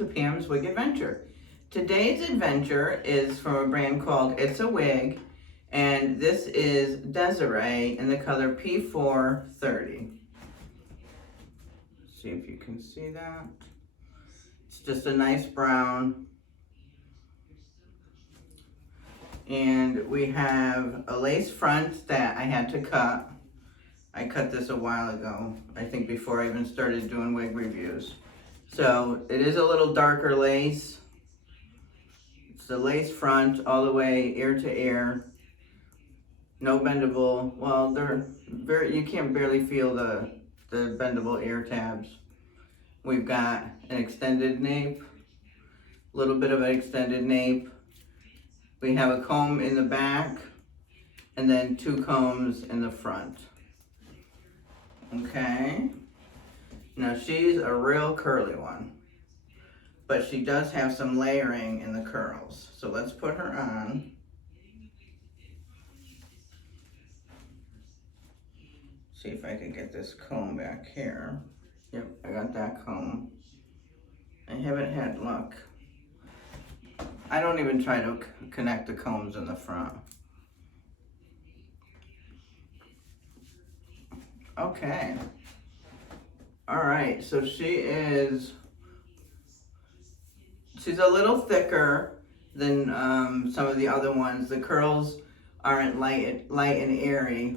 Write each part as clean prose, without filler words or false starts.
to Pam's Wig Adventure. Today's adventure is from a brand called It's a Wig, and this is Desiree in the color P430. See if you can see that. It's just a nice brown. And we have a lace front that I had to cut. I cut this a while ago, I think before I even started doing wig reviews. So it is a little darker lace. It's the lace front all the way ear to ear. No bendable, well, they're very, you can't barely feel the bendable ear tabs. We've got an extended nape, a little bit of an extended nape. We have a comb in the back and then 2 combs in the front. Okay, now she's a real curly one, but she does have some layering in the curls. So let's put her on. See if I can get this comb back here. Yep, I got that comb. I haven't had luck. I don't even try to connect the combs in the front. Okay. All right, so she's a little thicker than some of the other ones. The curls aren't light and airy.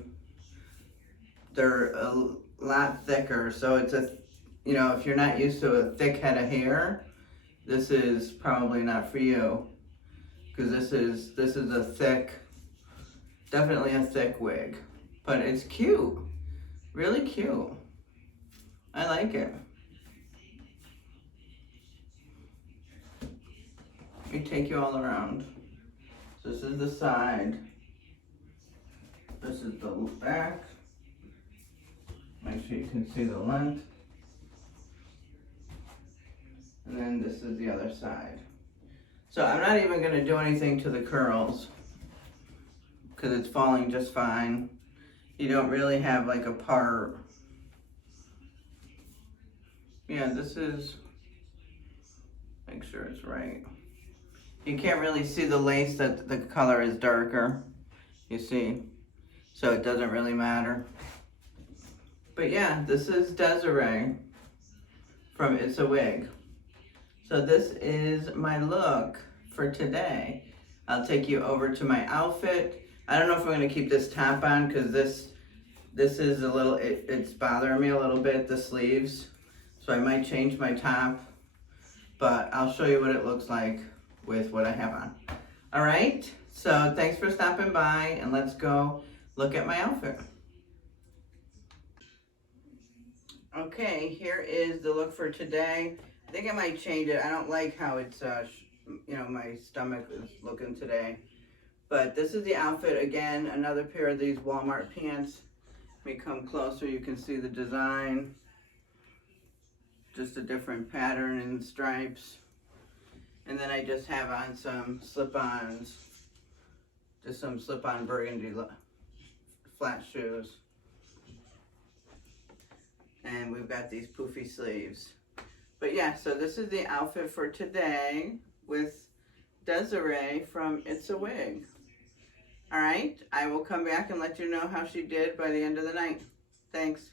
They're a lot thicker, so it's a, you know, if you're not used to a thick head of hair, this is probably not for you, because this is a thick, definitely a thick wig, but it's cute. Really cute. I like it. Let me take you all around. So this is the side. This is the back. Make sure you can see the length. And then this is the other side. So I'm not even going to do anything to the curls because it's falling just fine. You don't really have like a part. Yeah, this is, make sure it's right. You can't really see the lace, that the color is darker, you see, so it doesn't really matter. But yeah, this is Desiree from It's a Wig. So this is my look for today. I'll take you over to my outfit. I don't know if I'm gonna keep this top on because this is a little, it's bothering me a little bit, the sleeves. So I might change my top, but I'll show you what it looks like with what I have on. All right, so thanks for stopping by and let's go look at my outfit. Okay, here is the look for today. I think I might change it. I don't like how it's, you know, my stomach is looking today. But this is the outfit. Again, another pair of these Walmart pants. Let me come closer, you can see the design. Just a different pattern and stripes. And then I just have on some slip-ons. Just some slip-on burgundy flat shoes. And we've got these poofy sleeves. But yeah, so this is the outfit for today with Desiree from It's a Wig. All right, I will come back and let you know how she did by the end of the night. Thanks.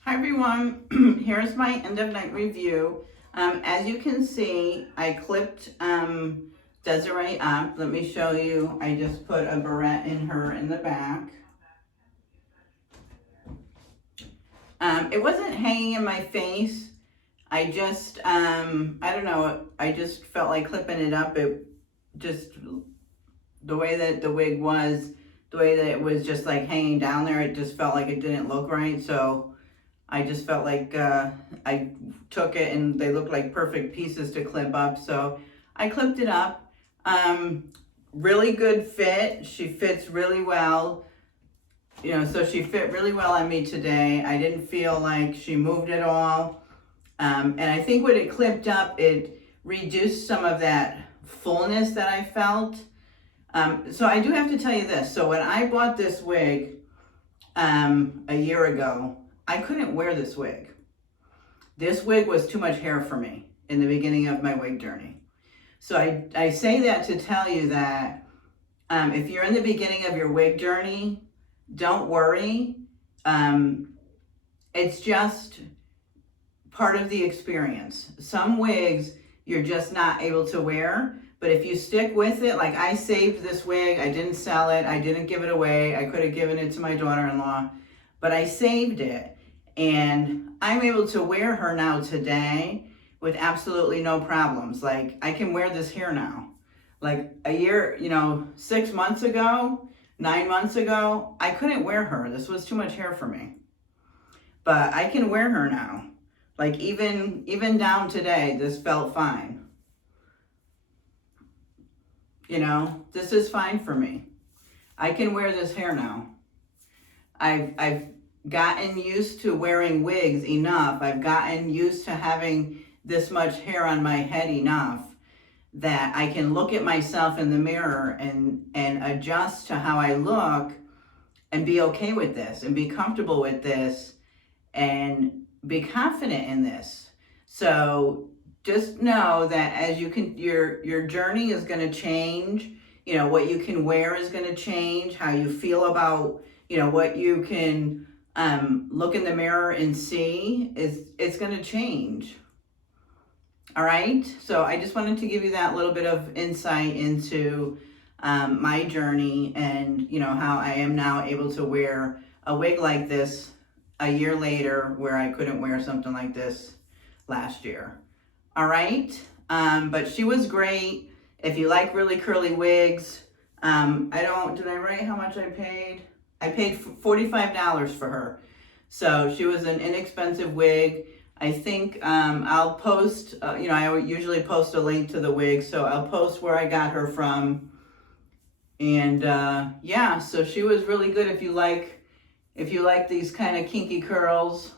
Hi everyone, here's my end of night review. As you can see, I clipped Desiree up. Let me show you. I just put a barrette in her in the back. It wasn't hanging in my face. I just, I don't know, I just felt like clipping it up. It just, the way that the wig was, the way that it was just like hanging down there, it just felt like it didn't look right. So I just felt like I took it and they looked like perfect pieces to clip up. So I clipped it up. Really good fit. She fits really well. You know, so she fit really well on me today. I didn't feel like she moved at all. And I think when it clipped up, it reduced some of that fullness that I felt. So I do have to tell you this. So when I bought this wig, a year ago, I couldn't wear this wig. This wig was too much hair for me in the beginning of my wig journey. So I say that to tell you that if you're in the beginning of your wig journey, don't worry. It's just part of the experience. Some wigs you're just not able to wear, but if you stick with it, like I saved this wig, I didn't sell it, I didn't give it away, I could have given it to my daughter-in-law, but I saved it, and I'm able to wear her now today with absolutely no problems. Like, I can wear this hair now. Like a year, 6 months ago, 9 months ago, I couldn't wear her. This was too much hair for me. But I can wear her now. Like even down today, this felt fine. This is fine for me. I can wear this hair now. I've gotten used to wearing wigs enough. I've gotten used to having this much hair on my head enough that I can look at myself in the mirror and adjust to how I look and be okay with this and be comfortable with this and be confident in this. So just know that as your journey is going to change. What you can wear is going to change. How you feel about, what you can look in the mirror and see it's going to change. All right. So I just wanted to give you that little bit of insight into my journey and, how I am now able to wear a wig like this a year later where I couldn't wear something like this last year. All right. But she was great. If you like really curly wigs, did I write how much I paid? I paid $45 for her. So she was an inexpensive wig. I think I'll post, I usually post a link to the wig, so I'll post where I got her from. And yeah, so she was really good. If you like these kind of kinky curls,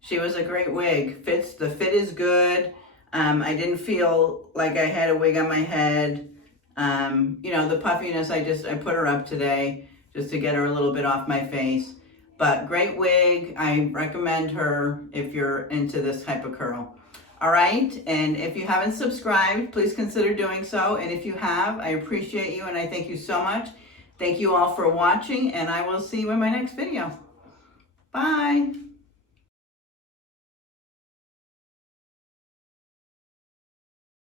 she was a great wig. The fit is good. I didn't feel like I had a wig on my head. The puffiness, I put her up today just to get her a little bit off my face. But great wig. I recommend her if you're into this type of curl. All right. And if you haven't subscribed, please consider doing so. And if you have, I appreciate you and I thank you so much. Thank you all for watching, and I will see you in my next video. Bye.